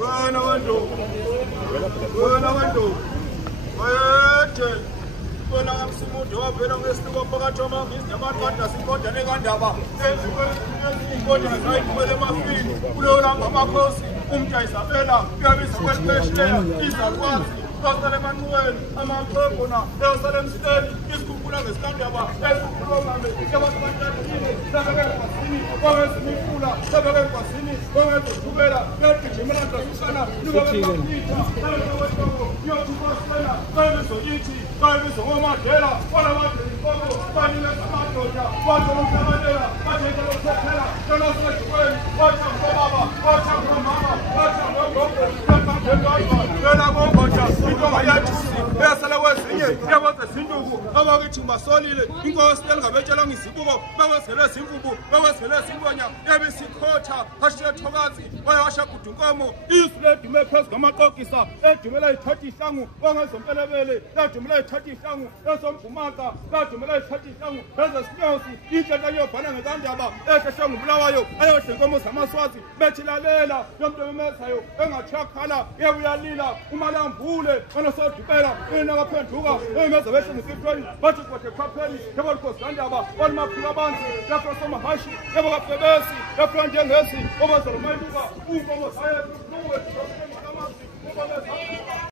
wena wendoda wethe wena amsimude wavela ngesihluko phakathi kwamangisi nabantu kadasikodwa nekandaba ezikodwa zayithumele emafini kuleyo langa amakhosi umntu ayisabela kuyabiza kwelipeshileya izakwazi Pastor Emmanuel, Amapona, Jerusalem State, Iskukula, the Standaba, Eskukuloma, Yamakatini, Sabagan Pasini, Gomez Mikula, Sabagan Pasini, Gomez Tubera, Gerti Jimelanda Susana, Nuga Pita, Yotuana, Gomez Oichi, Gomez Omadera, Wanawati, Panina Samatoja, Watson Camadera, Patrick Sepera, Jonas Wayne, Watson Baba, Watson Mama, Watson Robo, Besala wezinye yabaza sinduku abakithi masolile inkosi elingabetshelwa ngizibuko bawezele zimvubu bawezele zinkonya yabisikhotha hashethokazi wayasha kudunkomo isule dume phezu ngamaqokisa edumela ithatha ihlangu wangezompelebele ladumela ithatha ihlangu esombhumaka ladumela ithatha ihlangu ezesinyosi inhleta yobhana ngekandaba ehlehla ngubulawayo ayodla inkomo zamaswazi bethilalela yomntu ememezayo engathakhala yebuyalila umalambule onosodibela enakaphenduka emeza behle ngesifweni bathi kodwa eqhapheni yabalukhosi kandaba walimaphika abanzi lapho somahashi yabakabhebesi lapho njengesi obazalomayibuka unkomo zayo